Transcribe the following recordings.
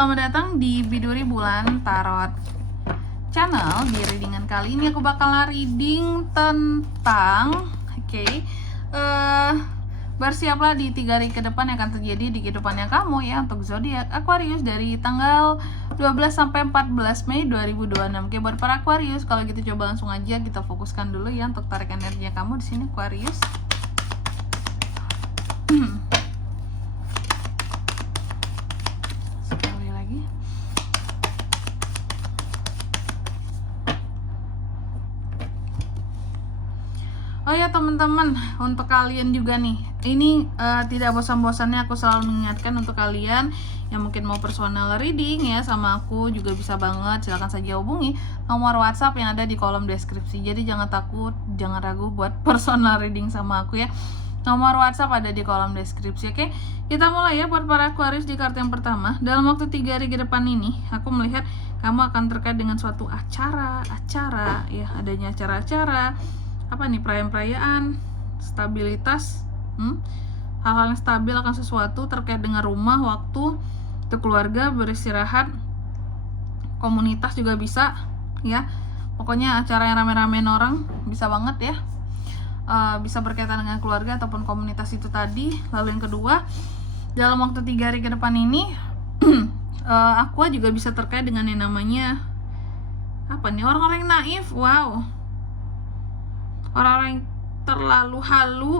Selamat datang di Biduri Bulan Tarot Channel. Di readingan kali ini aku bakal reading tentang bersiaplah di 3 hari ke depan yang akan terjadi di kehidupannya kamu ya, untuk zodiak Aquarius dari tanggal 12 sampai 14 Mei 2026. Oke, buat para Aquarius, kalau gitu coba langsung aja kita fokuskan dulu ya untuk tarik energinya kamu di sini Aquarius. Oh ya teman-teman, untuk kalian juga nih, ini tidak bosan-bosannya aku selalu mengingatkan untuk kalian yang mungkin mau personal reading ya sama aku, juga bisa banget, silahkan saja hubungi nomor WhatsApp yang ada di kolom deskripsi. Jadi jangan takut, jangan ragu buat personal reading sama aku ya. Nomor WhatsApp ada di kolom deskripsi. Oke, kita mulai ya buat para Aquarius di kartu yang pertama. Dalam waktu 3 hari ke depan ini, aku melihat kamu akan terkait dengan suatu acara ya, adanya acara-acara apa nih, perayaan, stabilitas, hal-hal yang stabil akan sesuatu terkait dengan rumah, waktu, itu keluarga, beristirahat, komunitas juga bisa ya, pokoknya acara yang rame-ramein orang bisa banget ya, bisa berkaitan dengan keluarga ataupun komunitas itu tadi. Lalu yang kedua, dalam waktu 3 hari ke depan ini Aqua juga bisa terkait dengan yang namanya apa nih, orang-orang yang naif. Wow, orang-orang yang terlalu halu,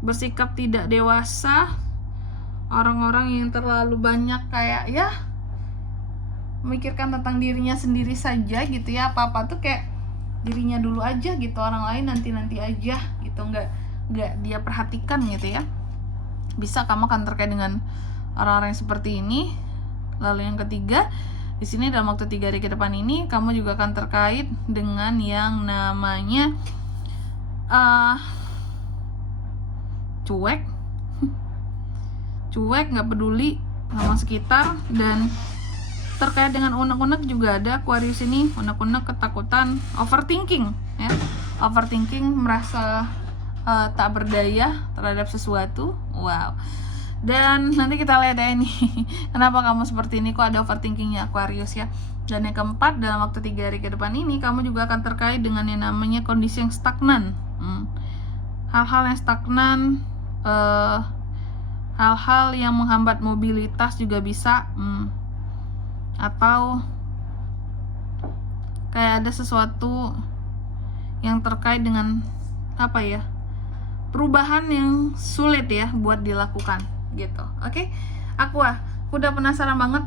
bersikap tidak dewasa, orang-orang yang terlalu banyak kayak ya memikirkan tentang dirinya sendiri saja gitu ya, apa-apa tuh kayak dirinya dulu aja gitu, orang lain nanti aja gitu, nggak dia perhatikan gitu ya. Bisa kamu akan terkait dengan orang-orang yang seperti ini. Lalu yang ketiga, di sini dalam waktu 3 hari ke depan ini kamu juga akan terkait dengan yang namanya cuek, nggak peduli sama sekitar, dan terkait dengan unek-unek juga ada Aquarius ini, unek-unek, ketakutan, overthinking ya, merasa tak berdaya terhadap sesuatu. Wow. Dan nanti kita lihat ya ini kenapa kamu seperti ini, kok ada overthinkingnya Aquarius ya. Dan yang keempat, dalam waktu 3 hari ke depan ini kamu juga akan terkait dengan yang namanya kondisi yang stagnan, hal-hal yang stagnan, hal-hal yang menghambat mobilitas juga bisa, atau kayak ada sesuatu yang terkait dengan apa ya, perubahan yang sulit ya buat dilakukan gitu. Oke, Aqua, udah penasaran banget.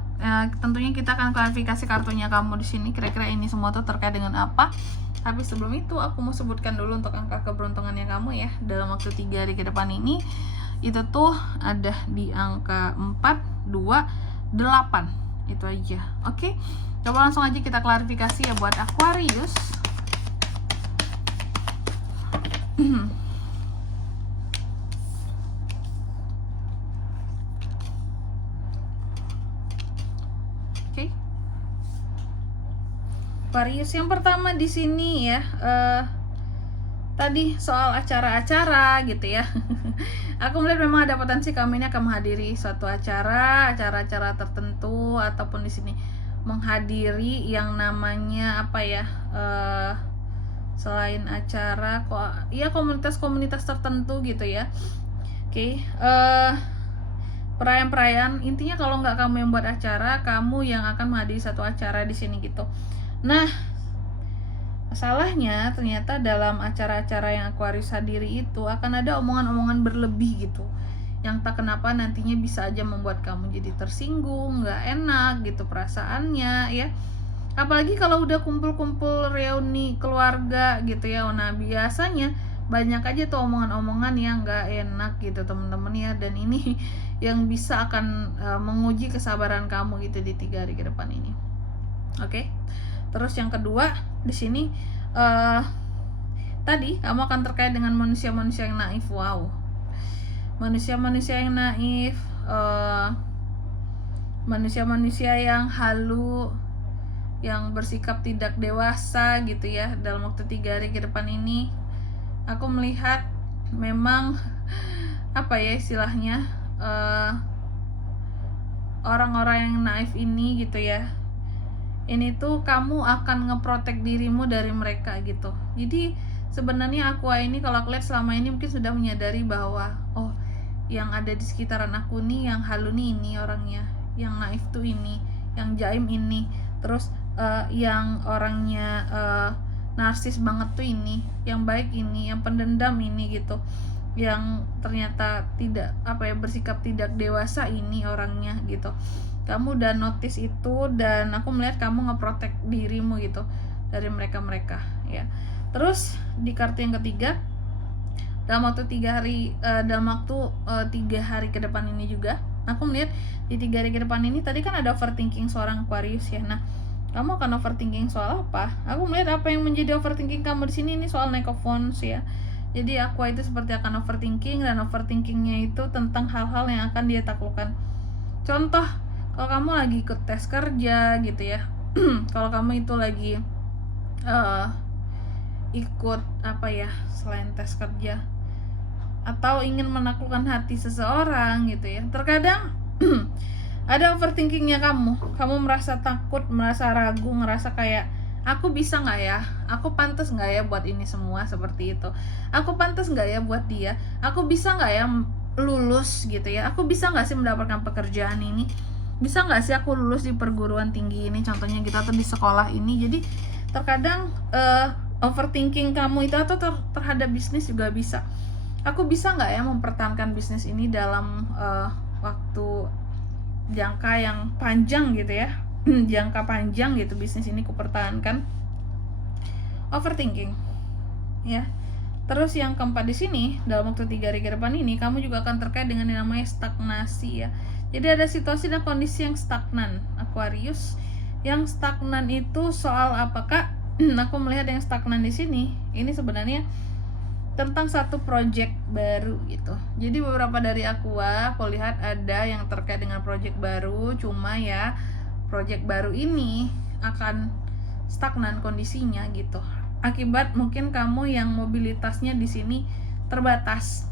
Tentunya kita akan klarifikasi kartunya kamu di sini. Kira-kira ini semua tuh terkait dengan apa? Tapi sebelum itu aku mau sebutkan dulu untuk angka keberuntungannya kamu ya dalam waktu 3 hari ke depan ini. Itu tuh ada di angka 4, 2, 8. Itu aja. Oke, coba langsung aja kita klarifikasi ya buat Aquarius. Aquarius yang pertama di sini ya, tadi soal acara-acara gitu ya. Aku melihat memang ada potensi kamu ini akan menghadiri suatu acara tertentu, ataupun di sini menghadiri yang namanya apa ya, selain acara kok ya, komunitas-komunitas tertentu gitu ya. Oke, perayaan-perayaan, intinya kalau nggak kamu yang buat acara, kamu yang akan menghadiri satu acara di sini gitu. Nah, masalahnya ternyata dalam acara-acara yang Aquarius hadiri itu akan ada omongan-omongan berlebih gitu, yang tak kenapa nantinya bisa aja membuat kamu jadi tersinggung, nggak enak gitu perasaannya ya. Apalagi kalau udah kumpul-kumpul reuni keluarga gitu ya. Nah, biasanya banyak aja tuh omongan-omongan yang nggak enak gitu teman-teman ya, dan ini yang bisa akan menguji kesabaran kamu gitu di 3 hari ke depan ini. Oke. Terus yang kedua di sini tadi kamu akan terkait dengan manusia-manusia yang naif. Wow, manusia-manusia yang naif, manusia-manusia yang halu, yang bersikap tidak dewasa gitu ya. Dalam waktu 3 hari ke depan ini aku melihat memang apa ya istilahnya, orang-orang yang naif ini gitu ya, ini tuh kamu akan ngeprotek dirimu dari mereka gitu. Jadi sebenarnya Aqua ini, kalau aku lihat selama ini mungkin sudah menyadari bahwa oh, yang ada di sekitaran aku nih yang halu nih ini orangnya, yang naif tuh ini, yang jaim ini, terus yang orangnya narsis banget tuh ini, yang baik ini, yang pendendam ini gitu, yang ternyata tidak bersikap tidak dewasa ini orangnya gitu. Kamu udah notice itu, dan aku melihat kamu ngeprotek dirimu gitu dari mereka ya. Terus di kartu yang ketiga, dalam waktu 3 hari ke depan ini juga aku melihat di 3 hari ke depan ini, tadi kan ada overthinking seorang Aquarius ya. Nah, kamu akan overthinking soal apa? Aku melihat apa yang menjadi overthinking kamu di sini ini soal Knight of Wands ya. Jadi Aqua itu seperti akan overthinking, dan overthinkingnya itu tentang hal-hal yang akan dia taklukkan. Contoh, kalau kamu lagi ikut tes kerja gitu ya, kalau kamu itu lagi ikut selain tes kerja, atau ingin menaklukkan hati seseorang gitu ya, terkadang ada overthinkingnya kamu merasa takut, merasa ragu, ngerasa kayak aku bisa nggak ya, aku pantas nggak ya buat ini semua, seperti itu. Aku pantas nggak ya buat dia, aku bisa nggak ya lulus gitu ya, aku bisa nggak sih mendapatkan pekerjaan ini, bisa nggak sih aku lulus di perguruan tinggi ini, contohnya kita tuh di sekolah ini. Jadi terkadang overthinking kamu itu atau terhadap bisnis juga bisa. Aku bisa nggak ya mempertahankan bisnis ini dalam waktu jangka yang panjang gitu ya, jangka panjang gitu, bisnis ini kupertahankan. Overthinking ya. Terus yang keempat di sini, dalam waktu 3 hari ke depan ini kamu juga akan terkait dengan yang namanya stagnasi ya. Jadi ada situasi dan kondisi yang stagnan Aquarius. Yang stagnan itu soal apakah? Aku melihat yang stagnan di sini ini sebenarnya tentang satu project baru gitu. Jadi beberapa dari aku lihat ada yang terkait dengan project baru, cuma ya project baru ini akan stagnan kondisinya gitu. Akibat mungkin kamu yang mobilitasnya di sini terbatas.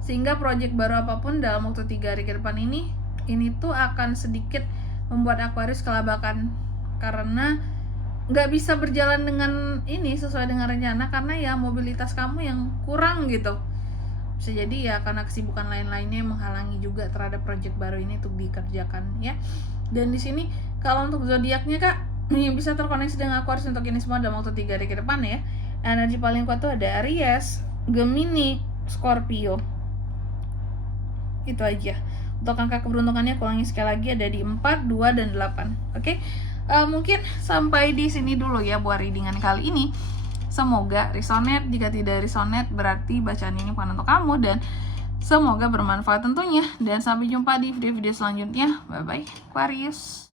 Sehingga project baru apapun dalam waktu 3 hari ke depan ini tuh akan sedikit membuat Aquarius kelabakan, karena nggak bisa berjalan dengan ini sesuai dengan rencana, karena ya mobilitas kamu yang kurang gitu. Bisa jadi ya karena kesibukan lain-lainnya menghalangi juga terhadap project baru ini untuk dikerjakan ya. Dan di sini kalau untuk zodiaknya Kak, yang bisa terkoneksi dengan Aquarius untuk ini semua dalam waktu 3 hari ke depan ya, energi paling kuat tuh ada Aries, Gemini, Scorpio. Itu aja. Untuk angka keberuntungannya aku ulangi sekali lagi, ada di 4, 2, dan 8. Oke? Mungkin sampai di sini dulu ya buat readingan kali ini. Semoga resonate. Jika tidak resonate berarti bacaan ini bukan untuk kamu, dan semoga bermanfaat tentunya. Dan sampai jumpa di video-video selanjutnya. Bye bye Aquarius.